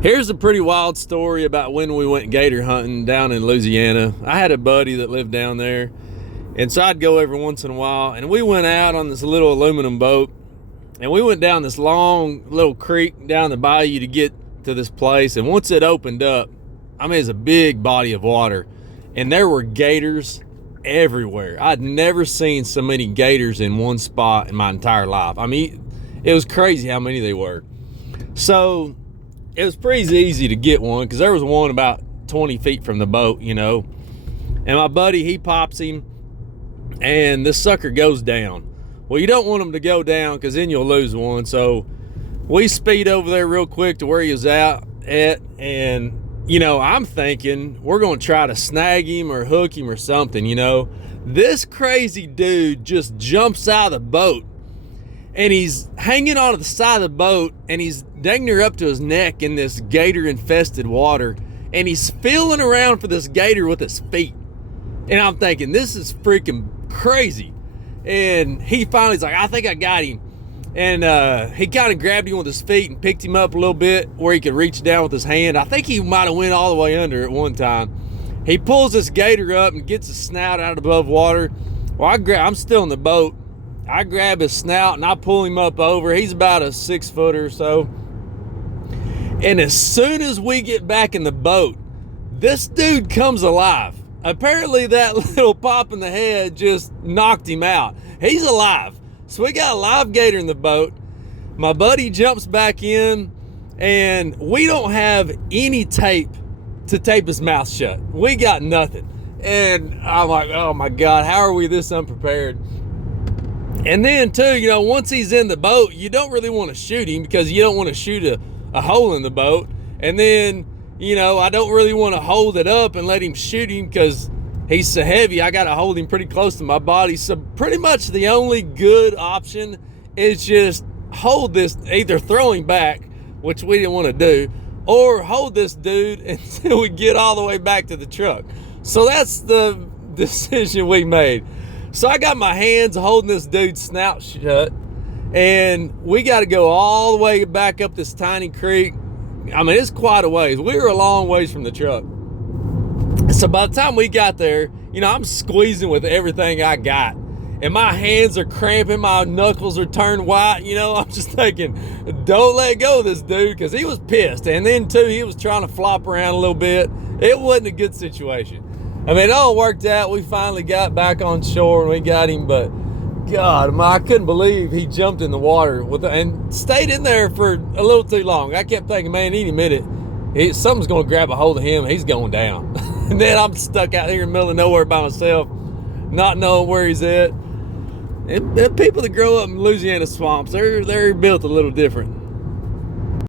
Here's a pretty wild story about when we went gator hunting down in Louisiana. I had a buddy that lived down there, and so I'd go every once in a while. And we went out on this little aluminum boat, and we went down this long little creek down the bayou to get to this place. And once it opened up, I mean, it's a big body of water, and there were gators everywhere. I'd never seen so many gators in one spot in my entire life. I mean, it was crazy how many they were. So it was pretty easy to get one because there was one about 20 feet from the boat, and my buddy, he pops him, and this sucker goes down. Well, you don't want him to go down because then you'll lose one. So we speed over there real quick to where he was at, and I'm thinking we're going to try to snag him or hook him or something. This crazy dude just jumps out of the boat, and he's hanging onto the side of the boat, and he's dang near up to his neck in this gator-infested water, and he's feeling around for this gator with his feet. And I'm thinking, this is freaking crazy. And he finally's like, I think I got him. And he kind of grabbed him with his feet and picked him up a little bit where he could reach down with his hand. I think he might have went all the way under at one time. He pulls this gator up and gets his snout out above water. Well, I'm still in the boat. I grab his snout and I pull him up over. He's about a 6 footer or so. And as soon as we get back in the boat, this dude comes alive. Apparently that little pop in the head just knocked him out. He's alive. So we got a live gator in the boat. My buddy jumps back in, and we don't have any tape to tape his mouth shut. We got nothing. And I'm like, oh my God, how are we this unprepared? And then too, once he's in the boat, you don't really want to shoot him because you don't want to shoot a hole in the boat. And then, I don't really want to hold it up and let him shoot him because he's so heavy. I got to hold him pretty close to my body. So pretty much the only good option is just hold this, either throw him back, which we didn't want to do, or hold this dude until we get all the way back to the truck. So that's the decision we made. So I got my hands holding this dude's snout shut, and we got to go all the way back up this tiny creek. I mean, it's quite a ways. We were a long ways from the truck. So by the time we got there, I'm squeezing with everything I got, and my hands are cramping, my knuckles are turned white. I'm just thinking, don't let go of this dude, because he was pissed. And then too, he was trying to flop around a little bit. It wasn't a good situation. I mean, it all worked out. We finally got back on shore and we got him, but God, I couldn't believe he jumped in the water and stayed in there for a little too long. I kept thinking, man, any minute, something's going to grab a hold of him. He's going down. And then I'm stuck out here in the middle of nowhere by myself, not knowing where he's at. And people that grow up in Louisiana swamps, they're built a little different.